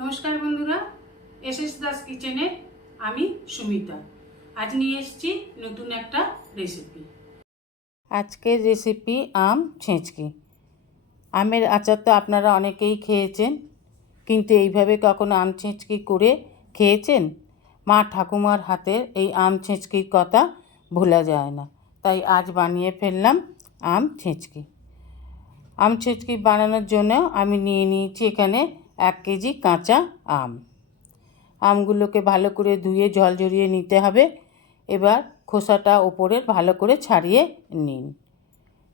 নমস্কার বন্ধুরা S S Das কিচেনে আমি সুমিতা। আজ নিয়ে এসেছি নতুন একটা রেসিপি আজকের রেসিপি আম ছেঁচকি। আমের আচার তো আপনারা অনেকেই খেয়েছেন, কিন্তু এইভাবে কখনো আম ছেঁচকি করে খেয়েছেন? মা ঠাকুমার হাতের এই আম ছেঁচকির কথা ভোলা যায় না। তাই আজ বানিয়ে ফেললাম আম ছেঁচকি। আম ছেঁচকি বানানোর জন্য আমি নিয়ে নিয়েছি এখানে এক কেজি কাঁচা আম। আমগুলোকে ভালো করে ধুয়ে জল ঝরিয়ে নিতে হবে। এবার খোসাটা ওপরের ভালো করে ছাড়িয়ে নিন।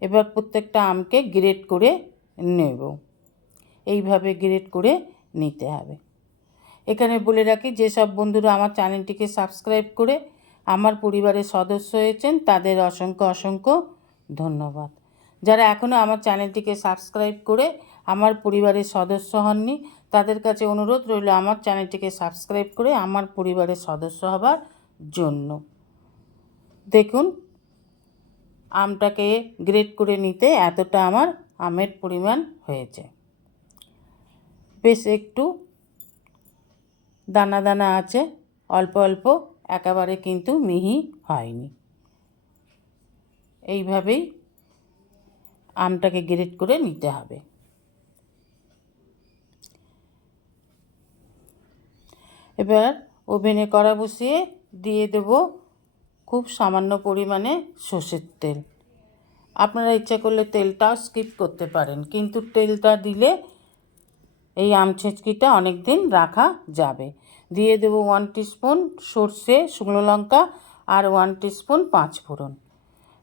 এবার প্রত্যেকটা আমকে গ্রেট করে নেব। এইভাবে গ্রেট করে নিতে হবে। এখানে বলে রাখি যেসব বন্ধুরা আমার চ্যানেলটিকে সাবস্ক্রাইব করে আমার পরিবারের সদস্য হয়েছেন, তাদের অসংখ্য অসংখ্য ধন্যবাদ। যারা এখনও আমার চ্যানেলটিকে সাবস্ক্রাইব করে আমার পরিবারের সদস্য হননি, তাদের কাছে অনুরোধ রইল আমার চ্যানেলটিকে সাবস্ক্রাইব করে আমার পরিবারের সদস্য হবার জন্য। দেখুন, আমটাকে গ্রেট করে নিতে এতটা আমার আমের পরিমাণ হয়েছে। বেশ একটু দানা দানা আছে, অল্প অল্প, একেবারে কিন্তু মিহি হয়নি। এইভাবেই আমটাকে গ্রেট করে নিতে হবে। এবার ওভেনে কড়া বসিয়ে দিয়ে দেব খুব সামান্য পরিমাণে সর্ষের তেল। আপনারা ইচ্ছা করলে তেলটাও স্কিপ করতে পারেন, কিন্তু তেলটা দিলে এই আম ছেঁচকিটা অনেক দিন রাখা যাবে। দিয়ে দেবো ওয়ান টিস্পুন সর্ষে, শুকনো লঙ্কা আর ওয়ান টিস্পুন পাঁচ ফোড়ন।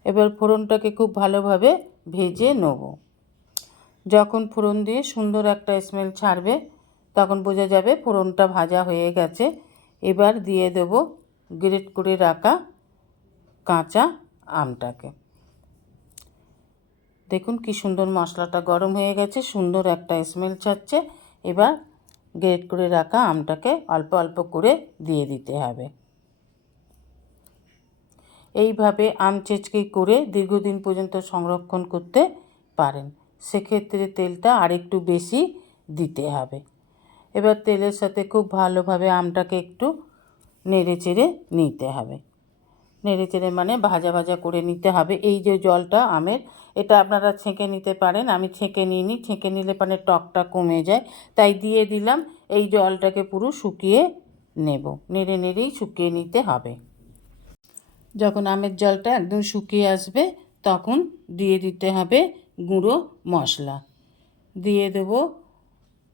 এবার ফোড়নটাকে খুব ভালোভাবে ভেজে নেব। যখন ফোড়ন দিয়ে সুন্দর একটা স্মেল ছাড়বে, তখন বোঝা যাবে ফোড়নটা ভাজা হয়ে গেছে। এবার দিয়ে দেব গ্রেট করে রাখা কাঁচা আমটাকে। দেখুন কি সুন্দর মশলাটা গরম হয়ে গেছে, সুন্দর একটা স্মেল ছাড়ছে। এবার গ্রেট করে রাখা আমটাকে অল্প অল্প করে দিয়ে দিতে হবে। এইভাবে আম চেচকি করে দীর্ঘদিন পর্যন্ত সংরক্ষণ করতে পারেন। সেক্ষেত্রে তেলটা আরেকটু বেশি দিতে হবে। এবার তেলের সাথে খুব ভালোভাবে আমটাকে একটু নেড়ে চেড়ে নিতে হবে। নেড়ে চেড়ে মানে ভাজা ভাজা করে নিতে হবে। এই যে জলটা আমের, এটা আপনারা ছেঁকে নিতে পারেন। আমি ছেঁকে নিইনি। ছেঁকে নিলে মানে টকটা কমে যায়। তাই দিয়ে দিলাম। এই জলটাকে পুরো শুকিয়ে নেব। নেড়ে নেড়েই শুকিয়ে নিতে হবে। যখন আমের জলটা একদম শুকিয়ে আসবে, তখন দিয়ে দিতে হবে গুঁড়ো মশলা। দিয়ে দেবো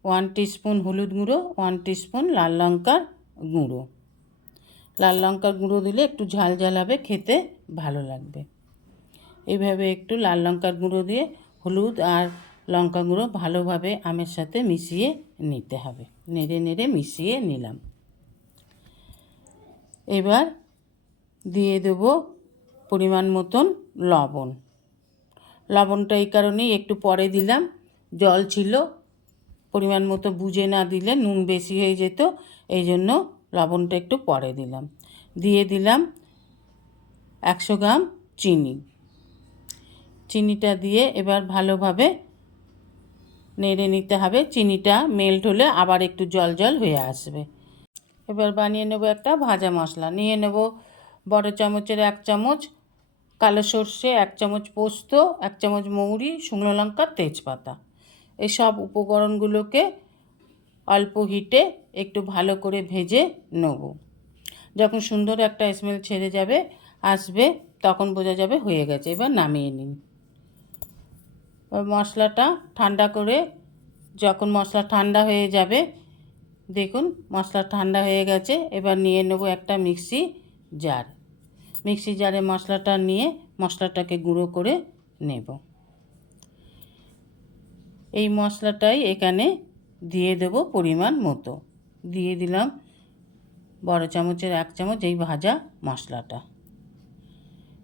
ওয়ান টিস্পুন হলুদ গুঁড়ো ওয়ান টিস্পুন লাল লঙ্কার গুঁড়ো। লাল লঙ্কার গুঁড়ো দিলে একটু ঝাল ঝাল হবে, খেতে ভালো লাগবে। এইভাবে একটু লাল লঙ্কার গুঁড়ো দিয়ে হলুদ আর লঙ্কা গুঁড়ো ভালোভাবে আমের সাথে মিশিয়ে নিতে হবে। নেড়ে নেড়ে মিশিয়ে নিলাম। এবার দিয়ে দেব পরিমাণ মতন লবণ। লবণটা এই কারণেই একটু পরে দিলাম। জল ছিল, পরিমাণ মতো বুঝে না দিলে নুন বেশি হয়ে যেত, এই জন্য লবণটা একটু পরে দিলাম। দিয়ে দিলাম একশো গ্রাম চিনি। চিনিটা দিয়ে এবার ভালোভাবে নেড়ে নিতে হবে। চিনিটা মেল্ট হলে আবার একটু জল জল হয়ে আসবে। এবার বানিয়ে নেব একটা ভাজা মশলা। নিয়ে নেব বড় চামচের এক চামচ, কালো সর্ষে, এক চামচ পোস্ত, এক চামচ মৌরি, শুকনো লঙ্কা, তেজপাতা। এসব উপকরণগুলোকে অল্প হিটে একটু ভালো করে ভেজে নেব। যখন সুন্দর একটা স্মেল ছেড়ে যাবে, আসবে, তখন বোঝা যাবে হয়ে গেছে। এবার নামিয়ে নিন। মশলাটা ঠান্ডা করে, যখন মশলা ঠান্ডা হয়ে যাবে, দেখুন মশলা ঠান্ডা হয়ে গেছে। এবার নিয়ে নেব একটা মিক্সি জার। মিক্সি জারে মশলাটা নিয়ে মশলাটাকে গুঁড়ো করে নেব। এই মশলাটাই এখানে দিয়ে দেব পরিমাণ মতো। দিয়ে দিলাম বড় চামচের এক চামচ এই ভাজা মশলাটা।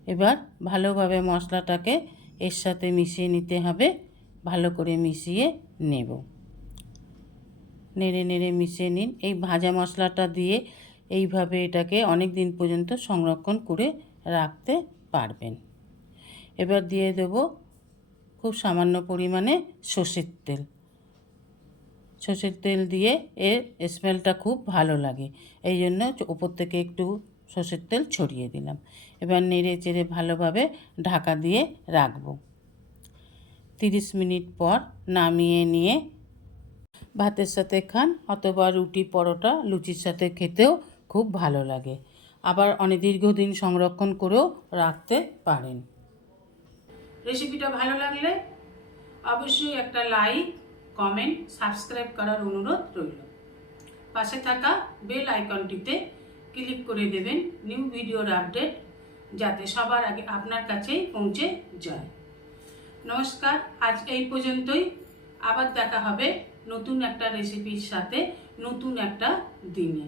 এবার ভালোভাবে মশলাটাকে এর সাথে মিশিয়ে নিতে হবে। ভালো করে মিশিয়ে নেব। নেড়ে নেড়ে মিশিয়ে নিন। এই ভাজা মশলাটা দিয়ে এইভাবে এটাকে অনেক দিন পর্যন্ত সংরক্ষণ করে রাখতে পারবেন। এবার দিয়ে দেব খুব সামান্য পরিমাণে সর্ষের তেল। সর্ষের তেল দিয়ে এর স্মেলটা খুব ভালো লাগে। এই জন্য ওপর থেকে একটু সর্ষের তেল ছড়িয়ে দিলাম। এবার নেড়ে চেড়ে ভালোভাবে ঢাকা দিয়ে রাখব। তিরিশ মিনিট পর নামিয়ে নিয়ে ভাতের সাথে খান অথবা রুটি পরোটা লুচির সাথে খেতেও খুব ভালো লাগে। আবার অনেক দীর্ঘদিন সংরক্ষণ করেও রাখতে পারেন। রেসিপিটা ভালো লাগলে অবশ্যই একটা লাইক, কমেন্ট, সাবস্ক্রাইব করার অনুরোধ রইল। পাশে থাকা বেল আইকনটিতে ক্লিক করে দেবেন নিউ ভিডিওর আপডেট, যাতে সবার আগে আপনার কাছেই পৌঁছে যায়। নমস্কার, আজ এই পর্যন্তই। আবার দেখা হবে নতুন একটা রেসিপির সাথে নতুন একটা দিনে।